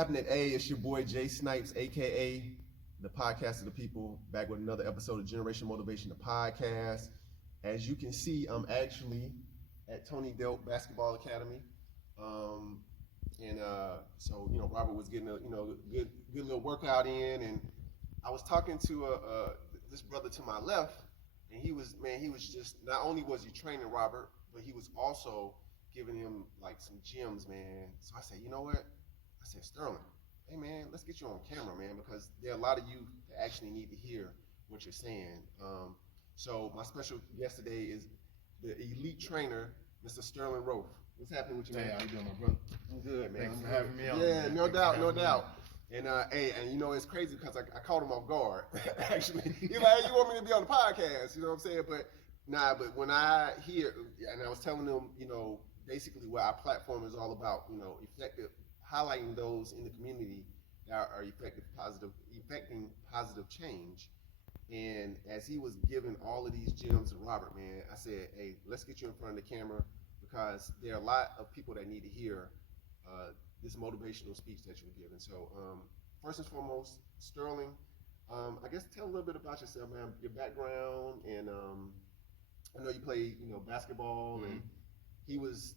happening? Hey, it's your boy Jay Snipes, aka the Podcast of the People, back with another episode of Generation Motivation, the podcast. As you can see, I'm actually at Tony Delk Basketball Academy, so Robert was getting a good little workout in, and I was talking to this brother to my left, and he was just, not only was he training Robert, but he was also giving him like some gems, man. So I said, you know what? I said, Sterling, hey man, let's get you on camera, man, because there are a lot of you that actually need to hear what you're saying. So my special guest today is the elite trainer, Mr. Sterling Roaf. What's happening with you, man? Hey, how you doing, my brother? I'm good, man. Thanks for having me on. Yeah, man. no doubt. And it's crazy because I caught him off guard. Actually, he's like, hey, you want me to be on the podcast? You know what I'm saying? But when I hear, and I was telling them, basically what our platform is all about, effective, highlighting those in the community that are effecting positive change. And as he was giving all of these gems to Robert, man, I said, hey, let's get you in front of the camera because there are a lot of people that need to hear this motivational speech that you're giving. So first and foremost, Sterling, I guess tell a little bit about yourself, man, your background, and I know you played, basketball, mm-hmm. and he was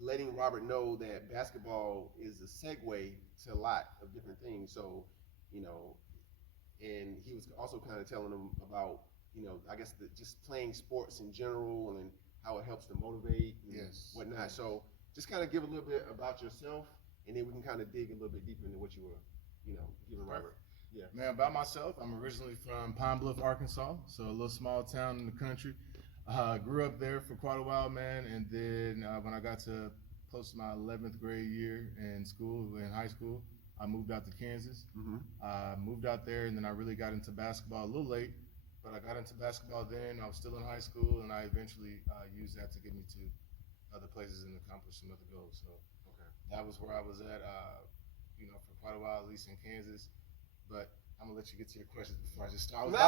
letting Robert know that basketball is a segue to a lot of different things. So, and he was also kind of telling him about, I guess just playing sports in general and how it helps to motivate and whatnot. So just kind of give a little bit about yourself, and then we can kind of dig a little bit deeper into what you were, giving Robert. Yeah. Man, about myself, I'm originally from Pine Bluff, Arkansas, so a little small town in the country. Grew up there for quite a while, man, and then when I got to close to my 11th grade year in high school, I moved out to Kansas. Mm-hmm. Moved out there, and then I really got into basketball a little late, but I got into basketball then. I was still in high school, and I eventually used that to get me to other places and accomplish some other goals. So that was where I was at, for quite a while, at least in Kansas. But I'm gonna let you get to your questions before I just start. Going.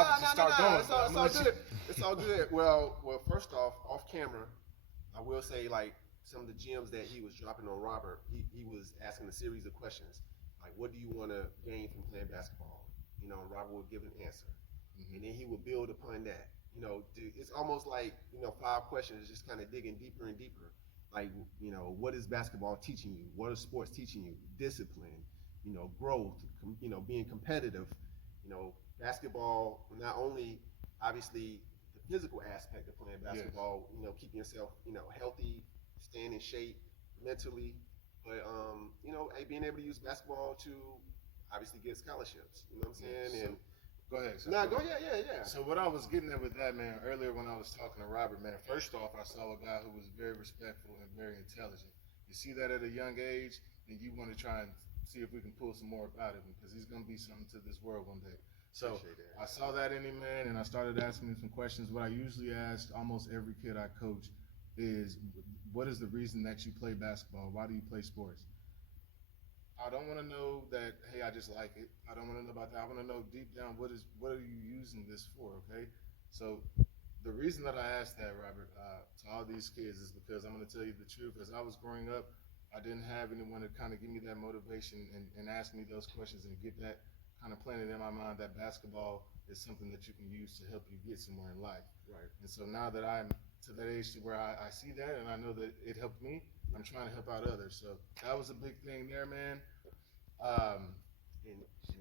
It's all good. Well, first off camera, I will say like some of the gems that he was dropping on Robert. He was asking a series of questions like, "What do you want to gain from playing basketball?" Robert would give an answer, mm-hmm. and then he would build upon that. It's almost like 5 questions, just kind of digging deeper and deeper. Like, what is basketball teaching you? What is sports teaching you? Discipline, growth, being competitive. Basketball, not only obviously the physical aspect of playing basketball, keeping yourself, healthy, staying in shape mentally, but, being able to use basketball to obviously get scholarships, you know what I'm saying? So, and go ahead. Go ahead, yeah. So what I was getting at with that, man, earlier when I was talking to Robert, man, first off, I saw a guy who was very respectful and very intelligent. You see that at a young age, and you want to try and see if we can pull some more out of him because he's going to be something to this world one day. So I saw that in him, man, and I started asking him some questions. What I usually ask almost every kid I coach is, what is the reason that you play basketball? Why do you play sports? I don't want to know that, hey, I just like it. I don't want to know about that. I want to know deep down, what are you using this for, okay? So the reason that I asked that, Robert, to all these kids is because I'm going to tell you the truth. As I was growing up, I didn't have anyone to kind of give me that motivation and ask me those questions and get that kind of planted in my mind that basketball is something that you can use to help you get somewhere in life. Right. And so now that I'm to that age to where I see that and I know that it helped me, I'm trying to help out others. So that was a big thing there, man.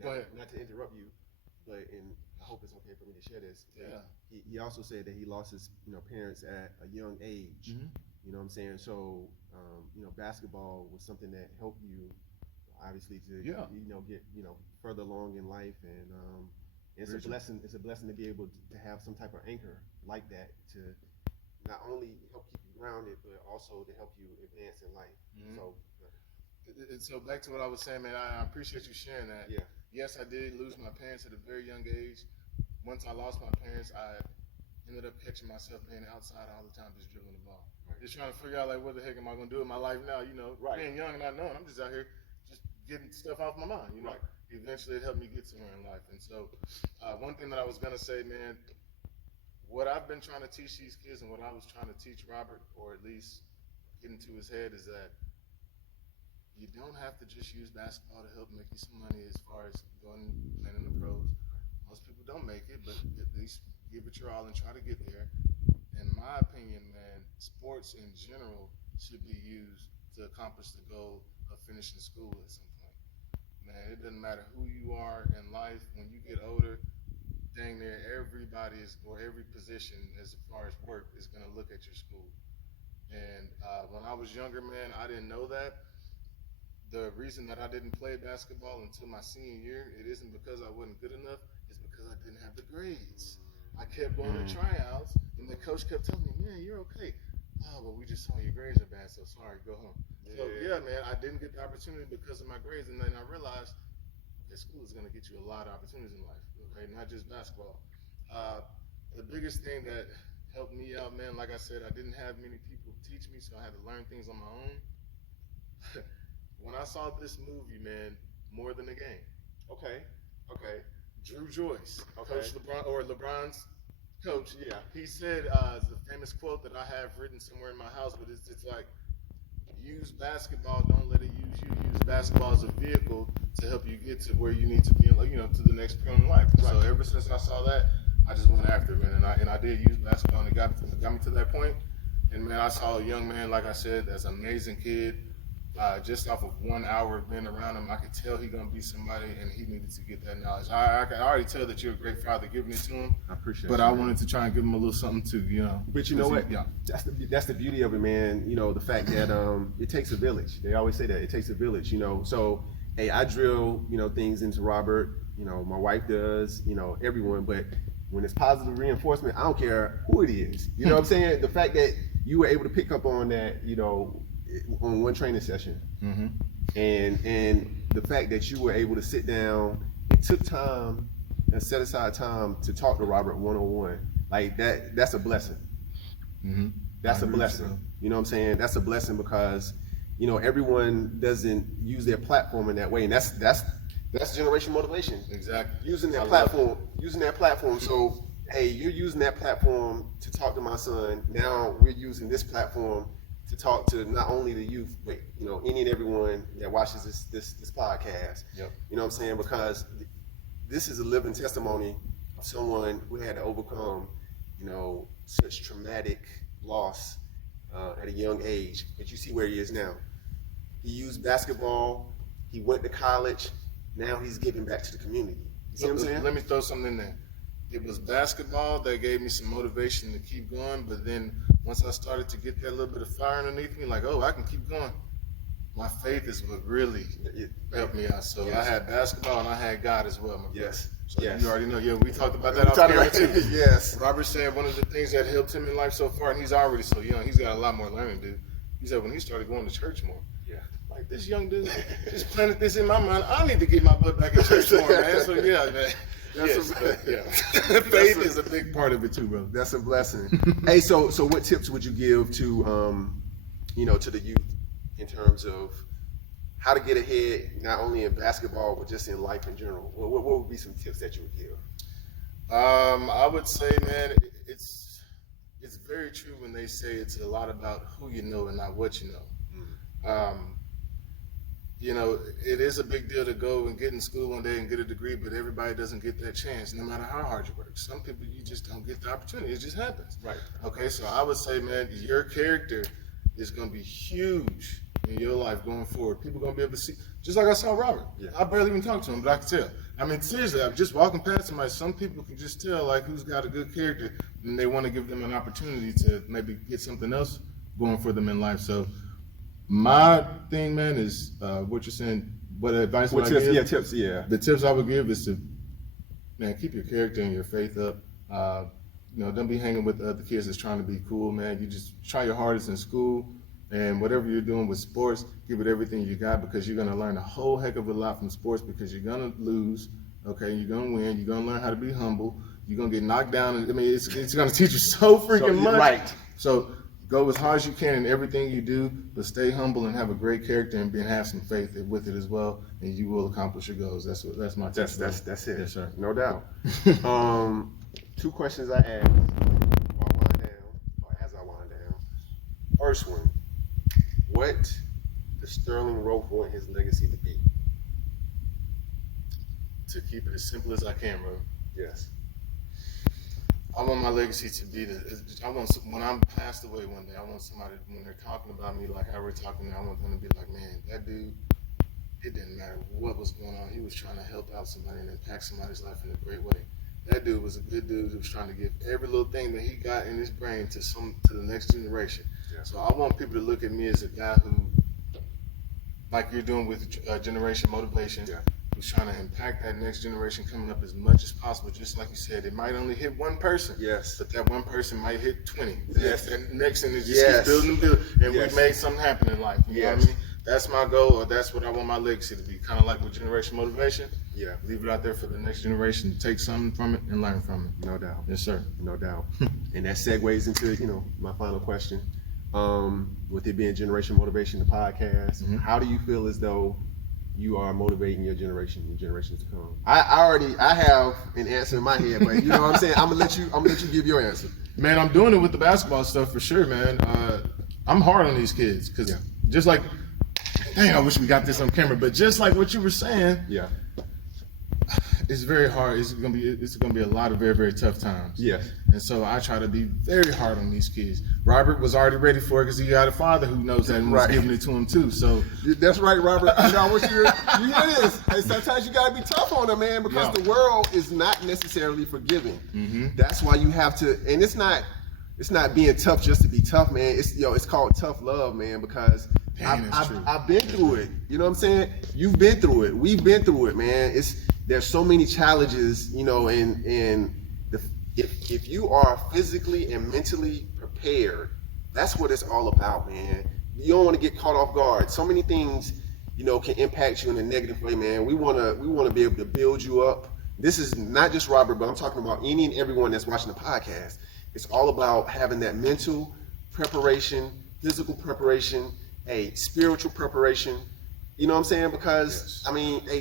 Go ahead. Not to interrupt you, but I hope it's okay for me to share this. Yeah. He also said that he lost his parents at a young age. Mm-hmm. You know what I'm saying? So basketball was something that helped you obviously to get further along in life, and it's a blessing. It's a blessing to be able to have some type of anchor like that to not only help keep you grounded, but also to help you advance in life. Mm-hmm. So back to what I was saying, man, I appreciate you sharing that. Yeah. Yes, I did lose my parents at a very young age. Once I lost my parents, I ended up catching myself being outside all the time, just dribbling the ball. Right. Just trying to figure out, like, what the heck am I going to do in my life now? Right. Being young and not knowing, I'm just out here just getting stuff off my mind, Right. Eventually, it helped me get somewhere in life. And so one thing that I was going to say, man, what I've been trying to teach these kids and what I was trying to teach Robert, or at least get into his head, is that you don't have to just use basketball to help make you some money as far as going and playing in the pros. Most people don't make it, but at least give it your all and try to get there. In my opinion, man, sports in general should be used to accomplish the goal of finishing school at some point. Man, it doesn't matter who you are in life. When you get older, dang near everybody is, or every position as far as work is going to look at your school. And when I was younger, man, I didn't know that. The reason that I didn't play basketball until my senior year, it isn't because I wasn't good enough. It's because I didn't have the grades. I kept going to tryouts, and the coach kept telling me, "Man, you're okay." "Oh, but we just saw your grades are bad, so sorry, go home." Yeah. So yeah, man, I didn't get the opportunity because of my grades, and then I realized that school is going to get you a lot of opportunities in life, okay, not just basketball. The biggest thing that helped me out, man, like I said, I didn't have many people teach me, so I had to learn things on my own. When I saw this movie, man, More Than a Game. Okay. Drew Joyce, Okay. Coach LeBron, or LeBron's coach. Yeah. He said the famous quote that I have written somewhere in my house, but it's like, use basketball, don't let it use you. Use basketball as a vehicle to help you get to where you need to be, to the next point in life. Right. So ever since I saw that, I just went after it, man, and I did use basketball, and it got me to that point. And man, I saw a young man, like I said, that's an amazing kid. Just off of 1 hour of being around him, I could tell he's gonna be somebody, and he needed to get that knowledge. I can already tell that you're a great father giving it to him. I appreciate it. But I wanted to try and give him a little something too, But you know what? Yeah. That's the beauty of it, man. The fact that it takes a village. They always say that it takes a village. So hey, I drill things into Robert. My wife does. Everyone. But when it's positive reinforcement, I don't care who it is. You know what I'm saying? The fact that you were able to pick up on that, on one training session, and the fact that you were able to sit down and took time and set aside time to talk to Robert one-on-one, like that's a blessing. That's a blessing. You know what I'm saying? That's a blessing because everyone doesn't use their platform in that way, and that's generation motivation. Exactly. Using that platform. So hey, you're using that platform to talk to my son. Now we're using this platform to talk to not only the youth, but any and everyone that watches this podcast. Yep. You know what I'm saying? Because this is a living testimony of someone who had to overcome, such traumatic loss at a young age. But you see where he is now. He used basketball. He went to college. Now he's giving back to the community. You see what I'm saying? Let me throw something in there. It was basketball that gave me some motivation to keep going, but then once I started to get that little bit of fire underneath me, like, oh, I can keep going. My faith is what really helped me out. So I had basketball and I had God as well. Yes. So you already know. Yeah, we talked about that off camera too. Yes. Robert said one of the things that helped him in life so far, and he's already so young, he's got a lot more learning to do. He said when he started going to church more, like this young dude just planted this in my mind. I need to get my butt back in church more, man. So yeah, man. Faith is a big part of it too, bro. That's a blessing. Hey, so what tips would you give to to the youth in terms of how to get ahead, not only in basketball but just in life in general? What would be some tips that you would give? I would say, man, it's very true when they say it's a lot about who you know and not what you know. It is a big deal to go and get in school one day and get a degree, but everybody doesn't get that chance, no matter how hard you work. Some people, you just don't get the opportunity. It just happens. Right. Okay, so I would say, man, your character is going to be huge in your life going forward. People are going to be able to see, just like I saw Robert. Yeah. I barely even talked to him, but I could tell. I mean, seriously, I'm just walking past somebody. Some people can just tell, like, who's got a good character, and they want to give them an opportunity to maybe get something else going for them in life. So my thing, man, is what you're saying. What advice would I give? Yeah, tips. Yeah. The tips I would give is to, man, keep your character and your faith up. Don't be hanging with the other kids that's trying to be cool, man. You just try your hardest in school, and whatever you're doing with sports, give it everything you got, because you're gonna learn a whole heck of a lot from sports, because you're gonna lose, okay? You're gonna win. You're gonna learn how to be humble. You're gonna get knocked down. I mean, it's gonna teach you so freaking much. Right. So go as hard as you can in everything you do, but stay humble and have a great character and have some faith with it as well, and you will accomplish your goals. That's my tip. That's it. Yes, sir. No doubt. 2 questions I ask as I wind down. First one, what the Sterling Roth want his legacy to be? To keep it as simple as I can, bro. Yes. I want my legacy to be when I'm passed away one day, I want somebody, when they're talking about me like how we're talking now, I want them to be like, man, that dude, it didn't matter what was going on. He was trying to help out somebody and impact somebody's life in a great way. That dude was a good dude who was trying to give every little thing that he got in his brain to the next generation. Yeah. So I want people to look at me as a guy who, like you're doing with Generation Motivation, yeah, who's trying to impact that next generation coming up as much as possible. Just like you said, it might only hit one person. Yes. But that one person might hit 20. Yes. And next thing is just yes, keep building and building. And yes, we've made something happen in life. You yes, know what I mean? That's my goal, or that's what I want my legacy to be. Kind of like with Generation Motivation. Yeah. Leave it out there for the next generation to take something from it and learn from it. No doubt. Yes, sir. No doubt. And that segues into, my final question. With it being Generation Motivation, the podcast, mm-hmm, how do you feel as though you are motivating your generation and generations to come? I have an answer in my head, but you know what I'm saying? I'm gonna let you give your answer. Man, I'm doing it with the basketball stuff for sure, man. I'm hard on these kids because just like, dang, I wish we got this on camera, but just like what you were saying, yeah, it's very hard. It's gonna be a lot of very, very tough times. Yeah. And so I try to be very hard on these kids. Robert was already ready for it because he got a father who knows that and was giving it to him too. So that's right, Robert. I want you hear this. And sometimes you gotta be tough on them, man, because the world is not necessarily forgiving. Mm-hmm. That's why you have to, and it's not being tough just to be tough, man. It's called tough love, man, because I've been through it. You know what I'm saying? You've been through it. We've been through it, man. There's so many challenges, and if you are physically and mentally prepared, that's what it's all about, man. You don't want to get caught off guard. So many things, can impact you in a negative way, man. We want to be able to build you up. This is not just Robert, but I'm talking about any and everyone that's watching the podcast. It's all about having that mental preparation, physical preparation, spiritual preparation. You know what I'm saying? Because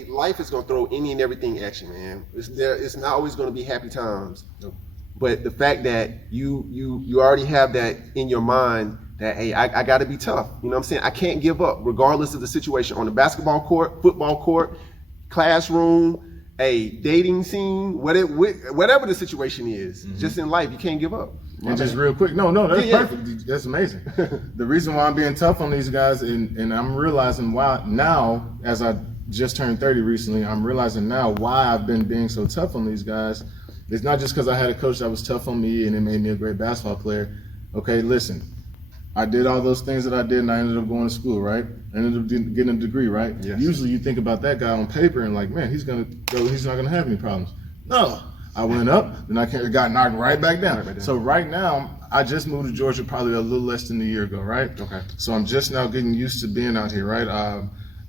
life is gonna throw any and everything at you, man. It's not always gonna be happy times. Nope. But the fact that you already have that in your mind that I gotta be tough. You know what I'm saying? I can't give up regardless of the situation on the basketball court, football court, classroom, dating scene, whatever the situation is. Mm-hmm. Just in life, you can't give up. And just real quick, no, that's perfect. That's amazing. The reason why I'm being tough on these guys, and I'm realizing why now, as I just turned 30 recently, I'm realizing now why I've been being so tough on these guys. It's not just because I had a coach that was tough on me and it made me a great basketball player. Okay, listen, I did all those things that I did and I ended up going to school, right? I ended up getting a degree, right? Yes. Usually you think about that guy on paper and like, man, he's not gonna have any problems. No. I went up, then I got knocked right back down. So right now, I just moved to Georgia probably a little less than a year ago, right? Okay. So I'm just now getting used to being out here, right?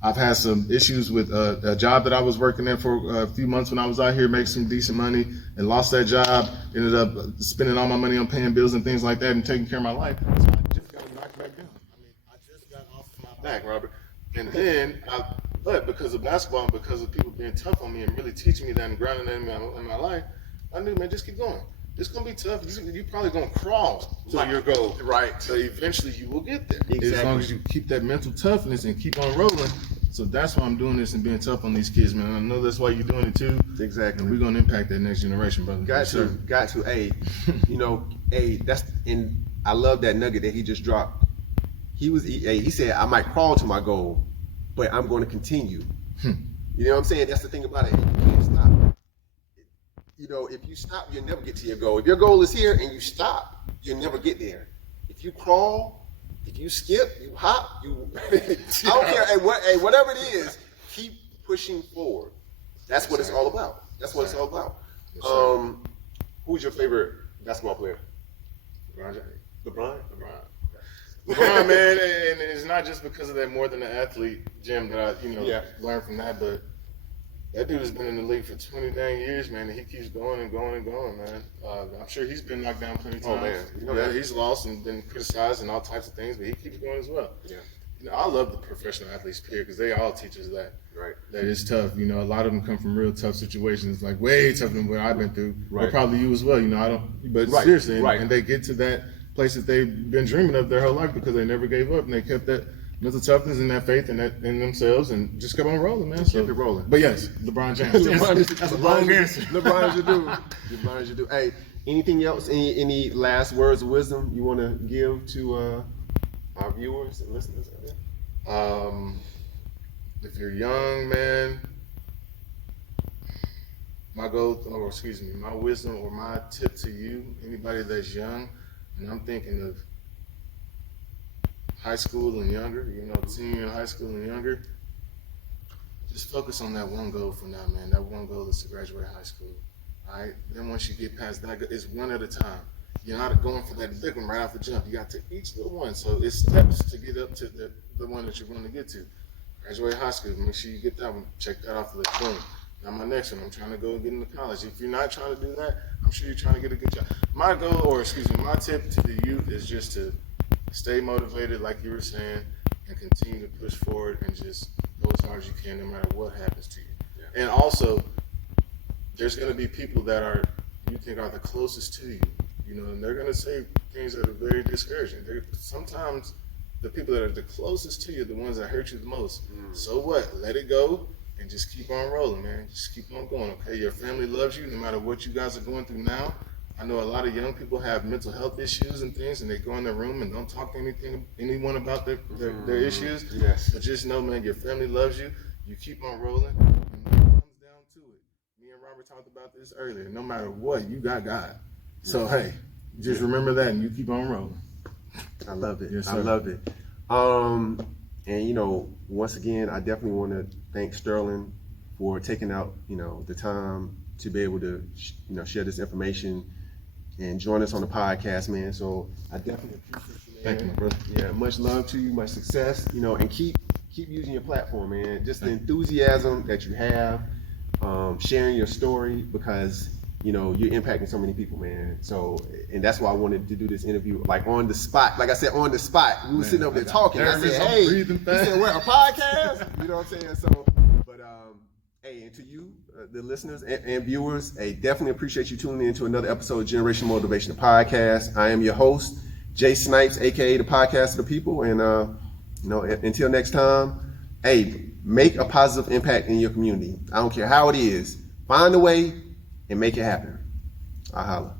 I've had some issues with a job that I was working at for a few months when I was out here, making some decent money, and lost that job. Ended up spending all my money on paying bills and things like that and taking care of my life. So I just got knocked back down. I just got off my back, Robert. And then, but because of basketball and because of people being tough on me and really teaching me that and grounding that in my life, I knew, man, just keep going. It's gonna be tough. You're probably gonna crawl to your goal, right? So eventually you will get there. Exactly. As long as you keep that mental toughness and keep on rolling. So that's why I'm doing this and being tough on these kids, man. I know that's why you're doing it too. Exactly. And we're gonna impact that next generation, brother. Got to. And I love that nugget that he just dropped. He said, I might crawl to my goal, but I'm going to continue. You know what I'm saying? That's the thing about it. You can't stop. If you stop, you'll never get to your goal. If your goal is here and you stop, you'll never get there. If you crawl, if you skip, you hop, I don't care. Whatever it is, keep pushing forward. That's what it's all about. That's what it's all about. Who's your favorite basketball player? LeBron, man, and it's not just because of that more than an athlete, Jim, that I learned from that, but that dude has been in the league for 20 dang years, man, and he keeps going and going and going, man. I'm sure he's been knocked down plenty of times. Oh, man. He's lost and been criticized and all types of things, but he keeps going as well. Yeah. I love the professional athletes, period, because they all teach us that. Right. That it's tough. A lot of them come from real tough situations, like way tougher than what I've been through. Right. But probably you as well. But seriously, and they get to that place that they've been dreaming of their whole life because they never gave up and they kept mental toughness and that faith in themselves, and just keep on rolling, man. Keep it rolling. But yes, LeBron James. That's a long answer. LeBron should do. LeBron should do. Hey, anything else? Any last words of wisdom you want to give to our viewers and listeners out there? If you're young, man, my wisdom or my tip to you, anybody that's young, and I'm thinking of high school and younger, senior in high school and younger, just focus on that one goal for now, man. That one goal is to graduate high school. All right? Then once you get past that, it's one at a time. You're not going for that big one right off the jump. You got to take each little one. So it's steps to get up to the one that you're going to get to. Graduate high school. Make sure you get that one. Check that off the list. Boom. Now my next one, I'm trying to go get into college. If you're not trying to do that, I'm sure you're trying to get a good job. My tip to the youth is just to stay motivated, like you were saying, and continue to push forward and just go as hard as you can, no matter what happens to you. Yeah. And also, there's going to be people that you think are the closest to you, and they're going to say things that are very discouraging. Sometimes the people that are the closest to you are the ones that hurt you the most. So what? Let it go and just keep on rolling, man. Just keep on going, okay? Your family loves you no matter what you guys are going through now. I know a lot of young people have mental health issues and things, and they go in their room and don't talk to anyone about their issues. Yes. But just know, man, your family loves you. You keep on rolling. And when it comes down to it, me and Robert talked about this earlier. No matter what, you got God. So, hey, just remember that, and you keep on rolling. I love it. Yes, I sir. love it. And once again, I definitely want to thank Sterling for taking out, the time to be able to, share this information and join us on the podcast, man. So I definitely appreciate you, man. Thank you, my brother. Yeah, much love to you, much success, and keep using your platform, man. Just the enthusiasm that you have, sharing your story, because you're impacting so many people, man. So, and that's why I wanted to do this interview, like on the spot. Like I said, on the spot. We were sitting up there talking. I said, hey, he said, what, a podcast? You know what I'm saying? So, but, hey, and to you, the listeners and viewers, hey, definitely appreciate you tuning in to another episode of Generation Motivation, the podcast. I am your host, Jay Snipes, aka the Podcast of the People. And, until next time, hey, make a positive impact in your community. I don't care how it is. Find a way and make it happen. I holla.